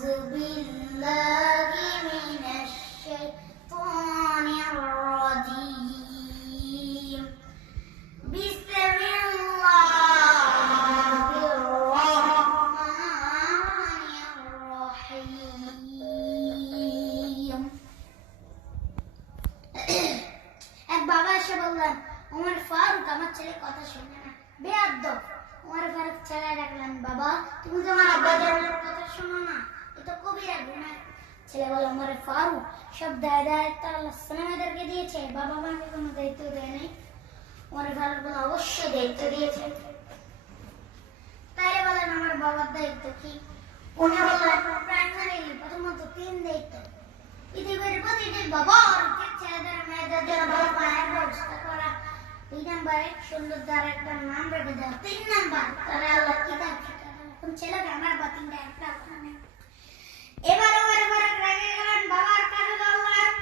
أعوذ بالله من الشيطان الرجيم بسم الله الرحمن الرحيم এক বাবা এসে বললেন, ওমর ফারুক আমার ছেলে কথা শুনে না, বেয়াদব। ওমর ফারুক ছেলে ডাকলেন, বাবা তুমি তোমার আব্বাজানের কথা শোনো না, এটা কবিরা গুনাহ। ছেলে বলে, ওমর ফারুক সব দায়িত্ব আল্লাহ সালামেদেরকে দিয়েছে, বাবা মাকে কোনো দায়িত্ব দেয় নাই। ওমর ফারুক বলে, অবশ্যই দায়িত্ব দিয়েছে। তাই বলেন আমার বাবার দায়িত্ব কি? উনি বললেন, প্রাইমারি প্রথমত 3 দায়িত্ব। পৃথিবীর প্রতিটি বাবার ছেলেদের মেয়েদের জন্য ভালো পায়ের ব্যবস্থা করা। 2 নম্বরে সুন্দর দ্বারা একটা নাম রেখে দেওয়া। 3 নম্বর তারা আল্লাহ কিতাব শেখানো। এখন ছেলেকে আমার বাতিনটা একটা ওখানে। এবার রেগে গেলেন, বাবার কাছে বললেন।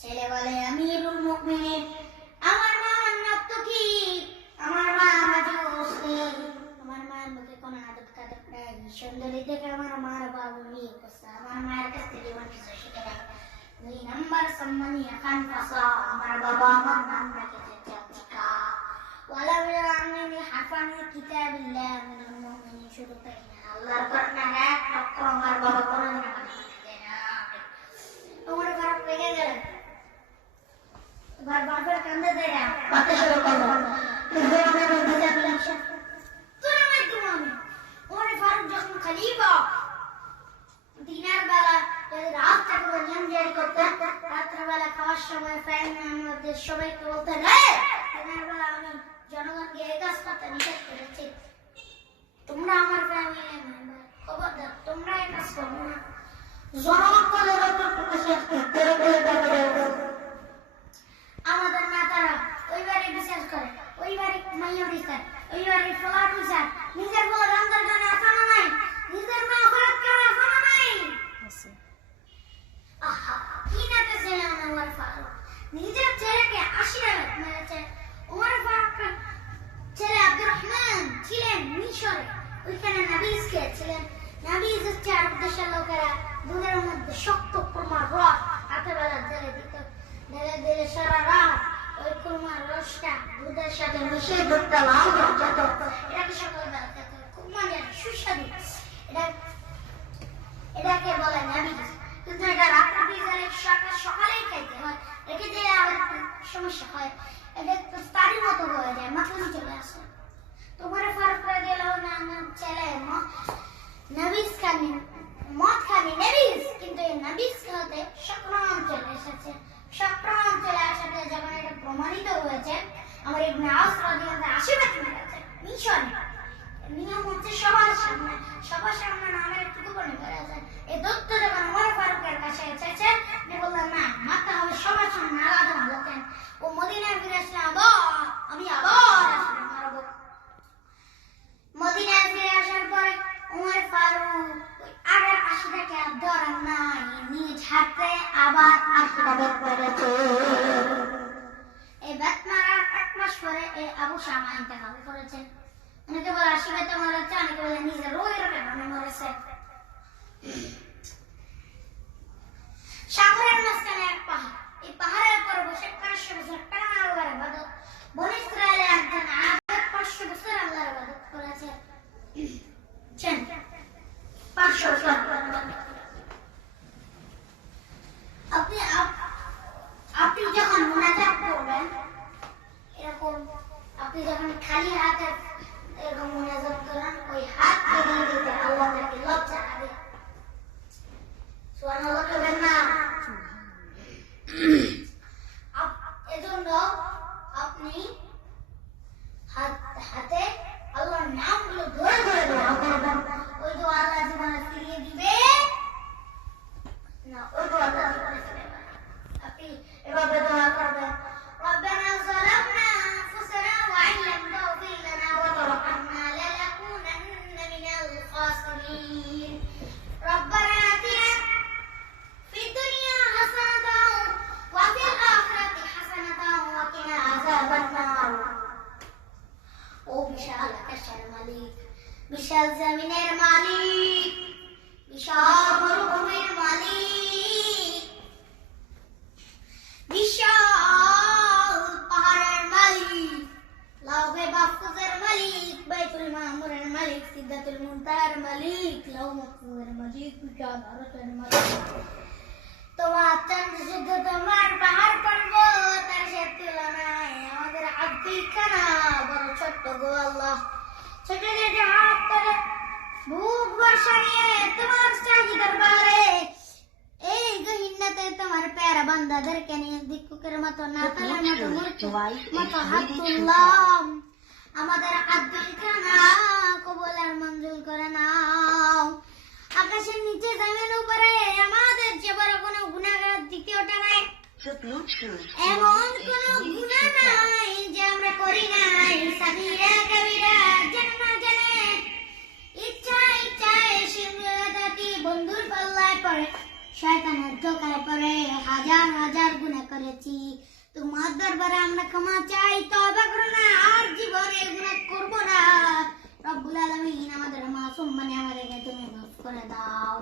ছেলে বলে, আমিরুল মুমিনিন, আমার মার নাম তো কি? আমার মা মুসলিম। আমার মার মুখে কোনো আদব কাদব নাই। সুন্দরী দেখে আমার মার বাবু নিয়ে বসে আমার মায়ের কাছ থেকে জীবন কিছু শিখে নেয়। 2 নম্বর সম্মানী খান ফাসা, আমার বাবা আমার নাম রেখেছে চাচিকা। ওয়ালাউ ইয়ামিনি হাফানি কিতাবিল্লাহ মিনাল মুমিনিন, শুধু তাই না, আল্লাহর কোরআনের এক অক্ষর আমার বাবা কোরআনে লিখে না। ওমর ফারুক রেগে গেলেন। এবার বাবার কান্দে দেয় না, বাতে শুরু করলো, ওমর ফারুক যখন খলিফা, দিনের বেলা রাতটা পুরো নিয়ম জারি করতেন। রাত্রের বেলা খাওয়ার সময় ফ্যানের মধ্যে সবাইকে বলতেন, দিনের বেলা আমি জনগণকে এই কাজ করতে নিষেধ করেছি, তোমরা আমার ফ্যামিলি মেম্বার, খবরদার তোমরা এই কাজ করবো না। জনগণ বলে আমাদের নেতারা ওই বাড়ি বিচার করে, ওই বাড়ি মাইয়া বিচার, ওই বাড়ি ফ্ল্যাট বিচার, নিজের বলে রমজান টানে এখনো নাই, নিজের মা অপরাধ করে এখনো নাই। আহা, কি নাতে ছেলে ওমর ফারুক, নিজের ছেলেকে 80 রাত মেরেছে। ওমর ফারুক ছেলে আব্দুর রহমান ছিলেন মিশরে, ওইখানে নাবিজ ছিলেন। নাবিজ হচ্ছে আরব দেশের লোকেরা দুধের মধ্যে শক্ত কুরমার রস হাতে বেলা ঢেলে দিত, ঢেলে দিলে সারা রাত ওই কুরমার রসটা দুধের সাথে মিশিয়ে দুধটা লাল হয়ে যেত। এটাকে সকালবেলা খেতে খুব মজার সুস্বাদু, এটাকে বলে নাবিজ। কিন্তু এটা রাত্রি সকালেই খাইতে হয়, রেখে দিলে আবার সমস্যা হয়, এটা তারই মতো হয়ে যায়, মাথায় চলে আসে। তোমার ফারুক রাদিয়াল্লাহু আনহু ছেলে নাবিজ খানি, মদ খানি নাবিজ, কিন্তু এই নাবিজ হতে সংক্রমণ চলে এসেছে। সংক্রমণ চলে আসাতে যখন এটা প্রমাণিত হয়েছে, আমার ইবনে আওস রাদিয়াল্লাহু আনহু আশীর্বাদ মেরেছে মিশরে। নিয়ম হচ্ছে সবার সামনে নামের একটু গোপনে করা যায়। এই তথ্য যখন ওমর ফারুকের কাছে এসেছে, তিনি বললেন, না, মারতে হবে সবার সামনে, আলাদা ভালো কেন। ও মদিনায় ফিরে আসলে আমি আবার আসলে মারবো। মদিনায় ফিরে আসার পরে ওমর ফারুক ওই আগের 80টাকে আর ধরেন নাই, নিজ হাতে আবার 80টা বের করেছে। এই বেত মারার 1 মাস পরে এই আবু শামা ইন্তেকাল করেছেন। অনেকে বলে 80 বেতে মরেছে, অনেকে বলে নিজের রোগের কারণে মরেছে। সাগরের মাঝখানে এক পাহাড়, এই পাহাড়ের উপর বসে 500 বছর টানা আল্লাহর ইবাদত। বনী ইসরায়েলের একজন আবেদ 500 বছর আল্লাহর ইবাদত করেছে। 500 বছর। আপনি যখন মুনাজাত করবেন, এরকম আপনি যখন খালি হাতে এরকম মুনাজাত করেন, ওই হাত দিয়ে দিতে আল্লাহ তাকে লজ্জা লাগে। সুবহানাল্লাহ বলবেন না? এজন্য আপনি হাতে আল্লাহর নামগুলো ধরে ধরে দোয়া করবেন। ওই দোয়া আল্লাহ জীবনে ফিরিয়ে দিবে না, ওই দোয়া আল্লাহ জীবনে ফিরিয়ে দিবে না। আপনি এভাবে দোয়া করবেন, রব্বানা যালামনা আনফুসানা ওয়া ইন লাম তাগফির লানা বিশাল জমিনের মালিক, বিশাল মরুভূমির মালিক, বিশাল পাহাড়ের মালিক, লাউহে মাহফুজের মালিক, বাইতুল মামুরের মালিক, সিদরাতুল মুনতাহার মালিক, লাউহ মাহফুজের মালিক, বিশাল আরশের মালিক। তোমার চন্দ্র শুদ্ধ, তোমার পাহাড় পর্বত আর সে তুলনায় আমাদের আব্দুল খানা বড় ছোট্ট গো আল্লাহ। ছোট যে হাত করে বুক বর্ষা নিয়ে তোমার শাহী দরবারে এই গহীনতে তোমার প্যারা বান্দাদেরকে নিয়ে ভিক্ষুকের মতো নাতালের মতো মতো হাত তুললাম। আমাদের আব্দুল খানা কবুল আর মঞ্জুর করে নাও। আকাশের নিচে জমিনের উপরে আমাদের যে বড় কোনো গুনাহগার দ্বিতীয়টা নাই, এমন কোন গুনাহ নাই যে আমরা করি নাই। সাগীরা কবিরা জানা জানে ইচ্ছা ইচ্ছায় শিরদাতি বন্ধুর পাল্লায় পড়ে শয়তানের ধোঁকায় পড়ে হাজার হাজার গুনাহ করেছি। তোমার দরবারে আমরা ক্ষমা চাই, তওবা করো না, আর জীবনে গুনাহ করব না। রব্বুল আলামিন আমাদের মাসুম মানে আমাদেরকে তুমি মাফ করে দাও।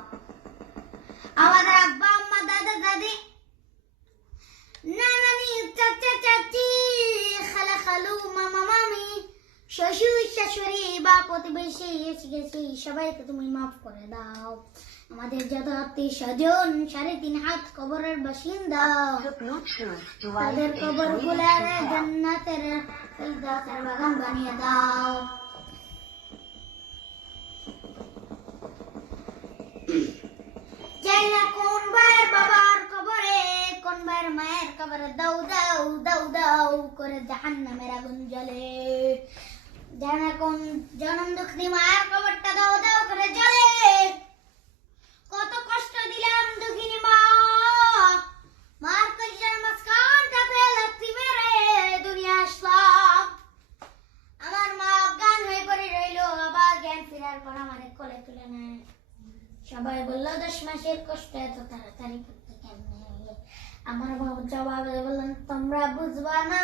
আমাদের আব্বা আম্মা দাদা দাদি নানানি চাচা চাচি খালা খালু মামা মামি শ্বশুর শাশুড়ি বা প্রতিবেশী এসে গেছি সবাইকে তুমি মাফ করে দাও। আমাদের যত আত্মীয় স্বজন 3.5 হাত কবরের বাসিন্দা তাদের কবর গুলা জান্নাতের ফিরদাউসের বাগান বানিয়ে দাও। জানি না কোন ভাইয়ের বাবার কবরে কোন ভাইয়ের মায়ের কবরে দাও দাও দাও দাও করে জাহান্নামের আগুন জ্বলে। জানি না কোন জনম দুঃখী মায়ের কবরটা দাও দাও করে জ্বলে। কত কষ্ট দিলাম দুঃখিনী মা, মার কষ্টের মাঝখানটাতে লাথি মেরে দুনিয়া আসলাম। আমার মা অজ্ঞান হয়ে পড়ে রইল, আবার জ্ঞান ফেরার পর আমার কোলে তুলে নেয়। সবাই বললো 10 মাসের কষ্ট এত তাড়াতাড়ি করতে কেমনে? আমার বাবা জবাবে বললেন তোমরা বুঝবা না,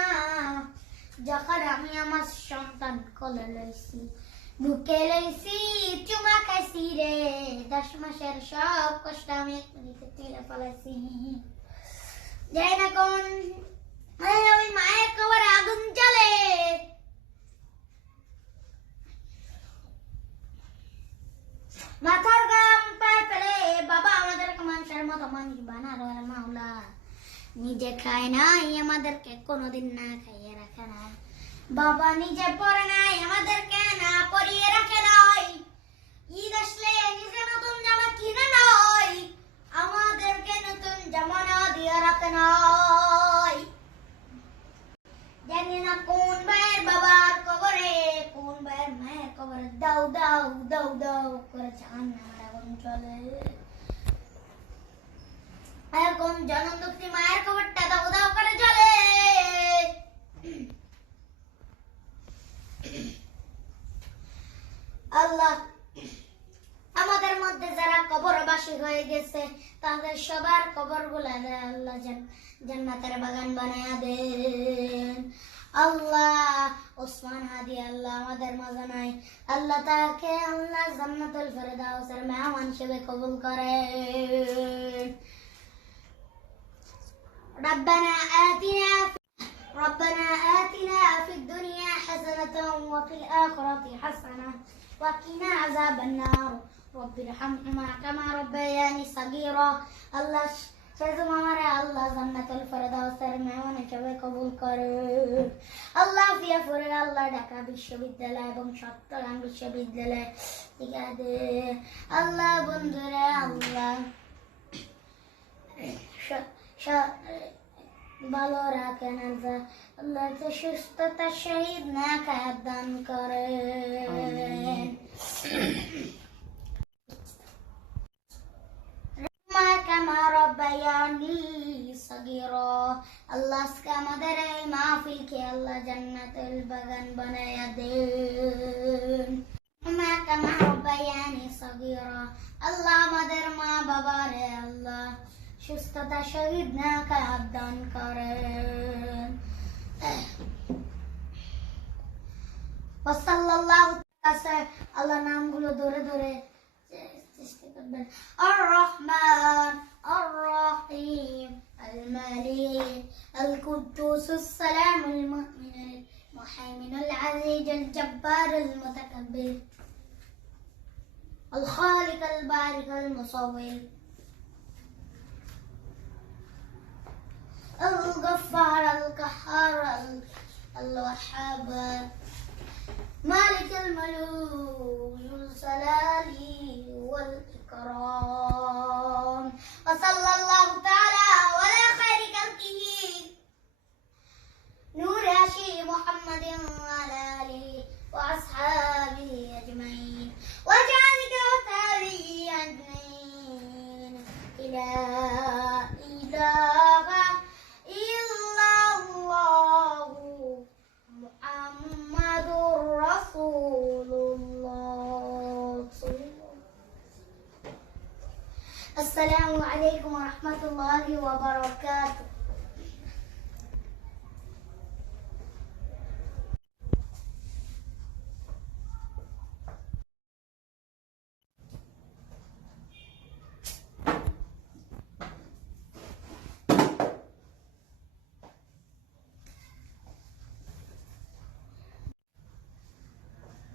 যখন আমি আমার সন্তান কোলে লইছি বুকে লইছি চুমা খাইছি রে, 10 মাসের সব কষ্ট আমি 1 মিনিটে তুলে ফেলাইছি। যাই না কোন ওই মায়ের কবরে আগুন জ্বলে, মাথার গাম পায়ে ফেলে বাবা আমাদেরকে মানুষের মতো মানুষ বানালো মাওলা। নিজে খায় নাই, আমাদেরকে কোনোদিন না খাইয়ে রাখে না। বাবা নিজে পরে নাই, আমাদেরকে না পরিয়ে রাখে নাই। ঈদ আসলে নিজে নতুন জামা কিনে নাই, আমাদেরকে নতুন জামা না দিয়ে রাখে নাই। জানি না কোন ভাইয়ের বাবার কবরে কোন ভাইয়ের মায়ের কবরে দাও দাও দাও দাও করে জাহান্নামের আগুন জ্বলে। কোন জনম দুঃখী মায়ের কবরটা দাও দাও করে জ্বলে। আল্লাহ আমাদের মধ্যে যারা কবরবাসী হয়ে গেছে তাদের সবার কবরগুলো আল্লাহ জান্নাতের বাগান বানায়া দেন। আল্লাহ ওসমান হাদি আল্লাহ আমাদের মাঝে নাই, আল্লাহ তাকে আল্লাহ জান্নাতুল ফেরদাউসের মেহমান হিসেবে কবুল করেন। ربنا آتنا في الدنيا حسنة وفي الآخرة حسنة وقنا عذاب النار رب ارحمهما كما ربياني صغيرا। আল্লাহ সেজন্য আমারে আল্লাহ জান্নাতুল ফেরদাউসের মেহমান হিসেবে কবুল করেন। আল্লাহ ফিয়াপুরের আল্লাহ ঢাকা বিশ্ববিদ্যালয় এবং চট্টগ্রাম বিশ্ববিদ্যালয় ঠিক আছে আল্লাহ বন্ধুরা আল্লাহ ভালো রাখেন। আল্লাহ সুস্থতা শহীদ না খায়াত দান করেন। কামা রব্বায়ানি সগীরা। আল্লাহ আজকে আমাদের এই মাহফিলকে আল্লাহ জান্নাতুল বাগান বানায়া দেন। কামা রব্বায়ানি সগীরা। আল্লাহ আমাদের মা বাবারে আল্লাহ সুস্থতা শহীদ না খায়াত দান করেন। ওয়া সাল্লাল্লাহু আছে আল্লাহ নামগুলো ধরে ধরে চেষ্টা করবেন। আর রহমান, আর রহিম, আল মালিক, আল কুদ্দুস, السلام المؤمن المهيمن العزيز الجبار المتكبر الخالق البارئ المصور الغفار القهار الوهاب مالك الملوك ذو الجلال والإكرام وصلى الله تعالى على خير خلقه نور عشي محمد وعلى آله وأصحابه أجمعين وجعلك وتابعي أجمعين إلى إله إلا الله محمد رسول الله. السلام عليكم ورحمة الله وبركاته.